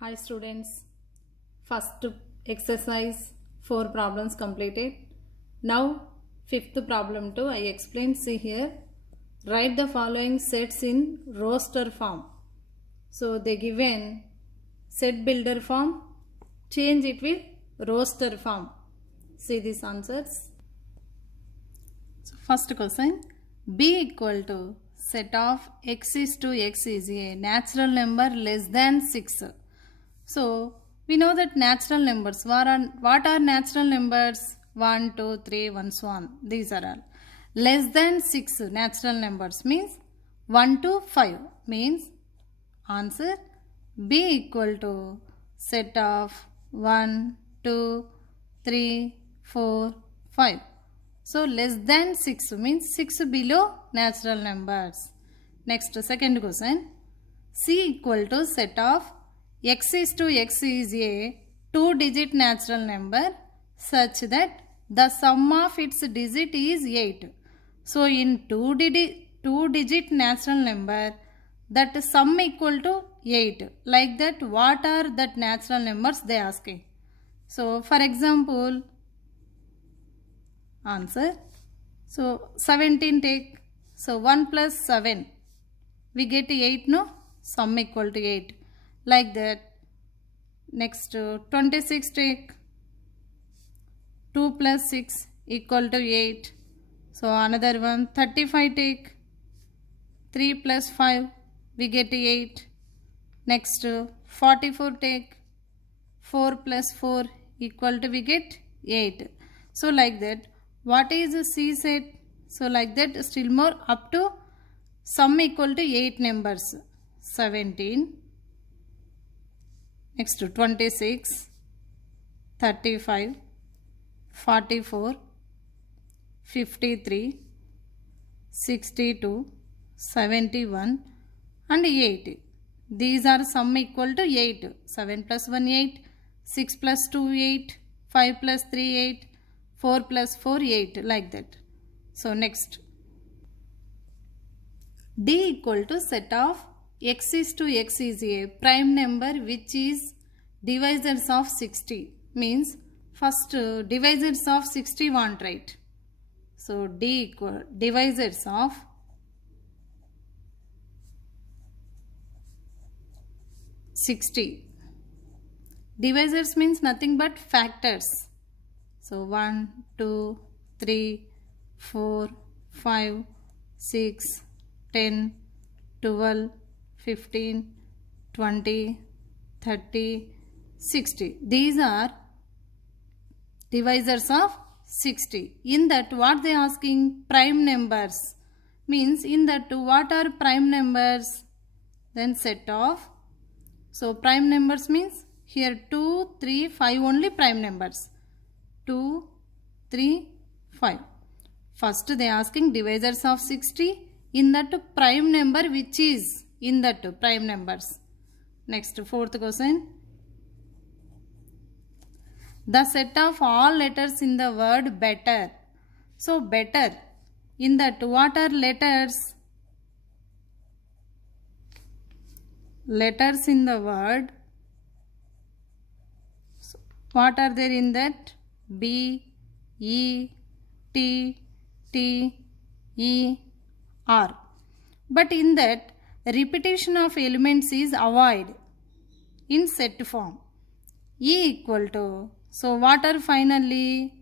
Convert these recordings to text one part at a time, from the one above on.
Hi students, first exercise 4 problems completed. Now fifth problem 2 I explained. See here, write the following sets in roster form. So they given set builder form, change it with roster form. See these answers. So first question, b equal to set of x is to x is a natural number less than 6. So we know that natural numbers, what are natural numbers? 1, 2, 3, 1, so on. These are all. Less than 6 natural numbers means 1 to 5 means answer B equal to set of 1, 2, 3, 4, 5. So less than 6 means 6 below natural numbers. Next second question. C equal to set of x is to x is a 2-digit natural number such that the sum of its digit is 8. So in 2-digit natural number, that sum equal to 8. Like that, what are that natural numbers they asking? So for example, answer. So 17 take. So 1 plus 7. We get 8, no? Sum equal to 8. Like that. Next 26 take. 2 plus 6 equal to 8. So another one 35 take. 3 plus 5 we get 8. Next 44 take. 4 plus 4 equal to we get 8. So like that, what is a C set? So like that, still more up to sum equal to 8 numbers. 17. Next 26, 35, 44, 53, 62, 71 and 8. These are sum equal to 8. 7 plus 1 8, 6 plus 2 8, 5 plus 3 8, 4 plus 4 8, like that. So next, D equal to set of x is to x is a prime number which is divisors of 60. Means first divisors of 60 want, right? So D equal divisors of 60. Divisors means nothing but factors. So 1, 2, 3, 4, 5, 6, 10, 12, 15, 20, 30, 60. These are divisors of 60. In that, what they asking? Prime numbers. Means in that, what are prime numbers? Then set of. So prime numbers means here 2, 3, 5 only prime numbers. 2, 3, 5. First they asking divisors of 60. In that prime number which is in that prime numbers. Next fourth question. The set of all letters in the word better. So better. In that what are letters? Letters in the word. So what are there in that? B, E, T, T, E, R. But in that, repetition of elements is avoided in set form. E equal to, so what are finally?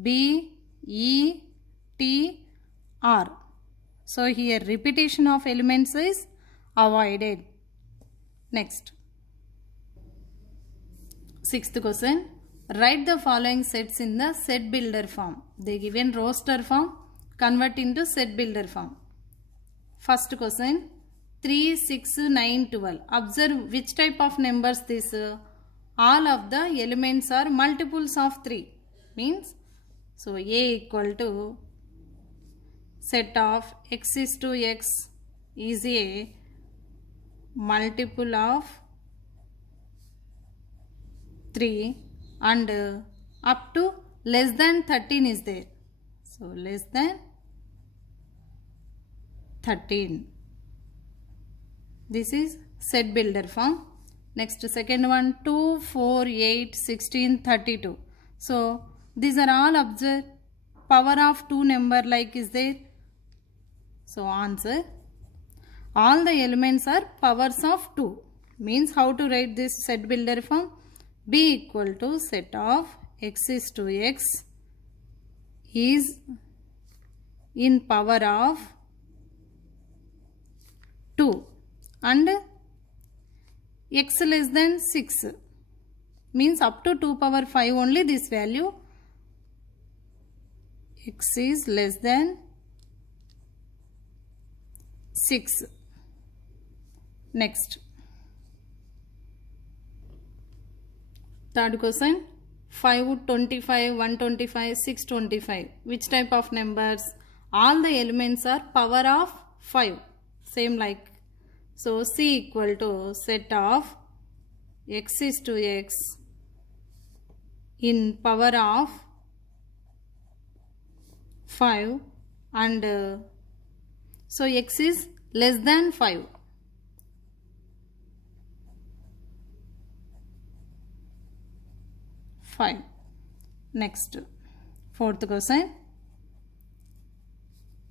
B, E, T, R. So here repetition of elements is avoided. Next. Sixth question. Write the following sets in the set builder form. They given roster form, convert into set builder form. First question, 3, 6, 9, 12. Observe which type of numbers this. All of the elements are multiples of 3. Means, so A equal to set of x is to x is a multiple of 3 and up to less than 13 is there. So less than 13. This is set builder form. Next second one 2, 4, 8, 16, 32. So these are all observed. Power of 2 number like is there. So answer. All the elements are powers of 2. Means how to write this set builder form? B equal to set of x is to x is in power of 2 and x less than 6 means up to 2 power 5 only this value. X is less than 6. Next, third question 5, 25, 125, 625. Which type of numbers? All the elements are power of 5. Same like. So C equal to set of x is to x in power of 5 and so x is less than 5. Fine. Next, fourth question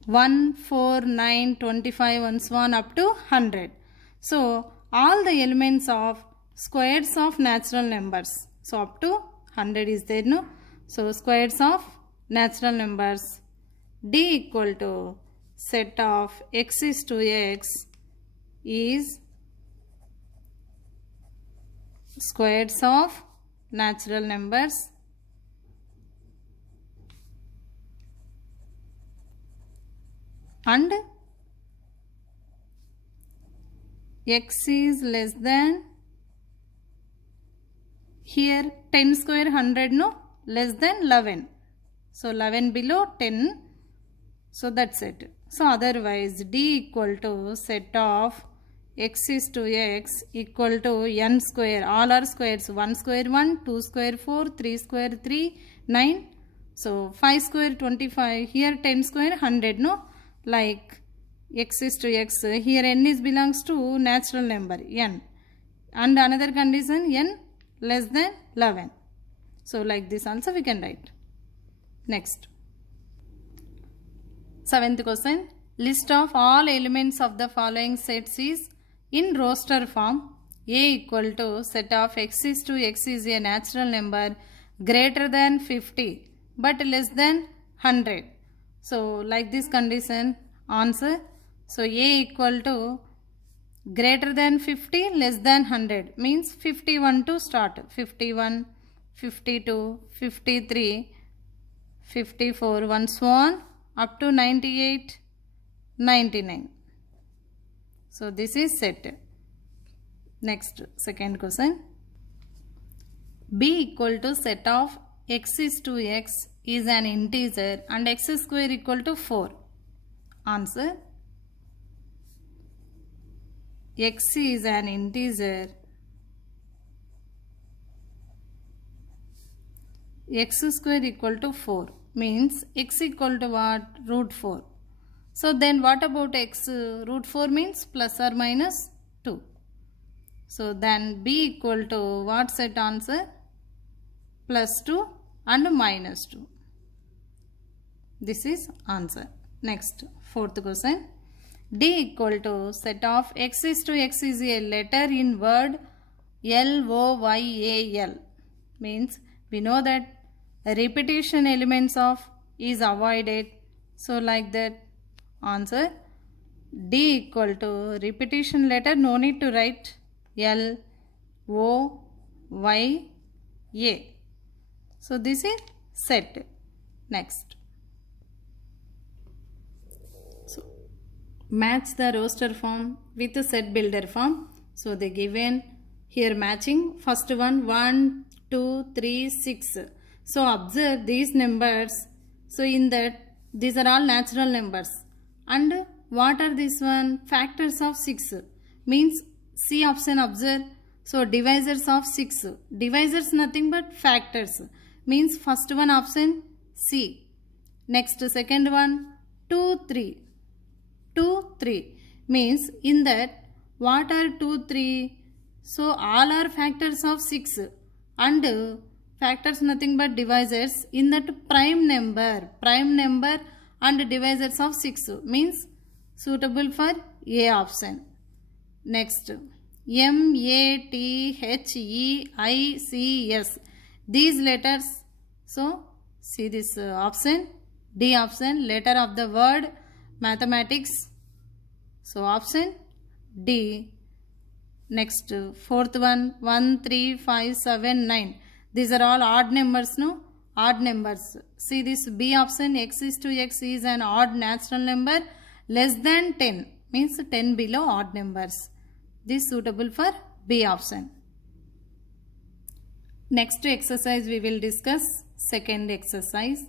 1, 4, 9, 25 and so on up to 100. So all the elements of squares of natural numbers. So up to 100 is there, no? So squares of natural numbers. D equal to set of x is to x is squares of natural numbers and x is less than, here 10 square 100, no, less than 11. So 11 below 10. So that's it. So otherwise D equal to set of x is to x equal to n square. All are squares. 1 square 1, 2 square 4, 3 square 3, 9. So 5 square 25. Here 10 square 100, no? Like x is to x. Here n is belongs to natural number n. And another condition n less than 11. So like this also we can write. Next. Seventh question. List of all elements of the following sets is in roster form. A equal to set of x is to x is a natural number greater than 50 but less than 100. So like this condition, answer. So A equal to greater than 50 less than 100 means 51 to start. 51, 52, 53, 54 and so on up to 98, 99. So this is set. Next, second question. B equal to set of x is to x is an integer and x square equal to 4. Answer. X is an integer. X square equal to 4 means x equal to what? Root 4. So then what about x? Root 4 means plus or minus 2. So then B equal to what set answer? Plus 2 and minus 2. This is answer. Next, fourth question. D equal to set of x is to x is a letter in word LOYAL. Means we know that repetition elements of is avoided. So like that. Answer. D equal to repetition letter, no need to write L, O, Y, A. So this is set. Next. So match the roster form with the set builder form. So they given here matching. First one 1, 2, 3, 6. So observe these numbers. So in that these are all natural numbers. And what are this one? Factors of 6 means C option observe. So divisors of 6. Divisors nothing but factors means first one option C. Next second one 2, 3. 2, 3 means in that what are 2, 3? So all are factors of 6 and factors nothing but divisors in that prime number and divisors of 6 means suitable for A option. Next, MATHEICS, these letters, so see this option, D option, letter of the word mathematics, so option D. Next, fourth one, 1, 3, 5, 7, 9, these are all odd numbers, no? Odd numbers. See this B option, x is to x is an odd natural number less than 10, means 10 below odd numbers. This suitable for B option. Next exercise we will discuss second exercise.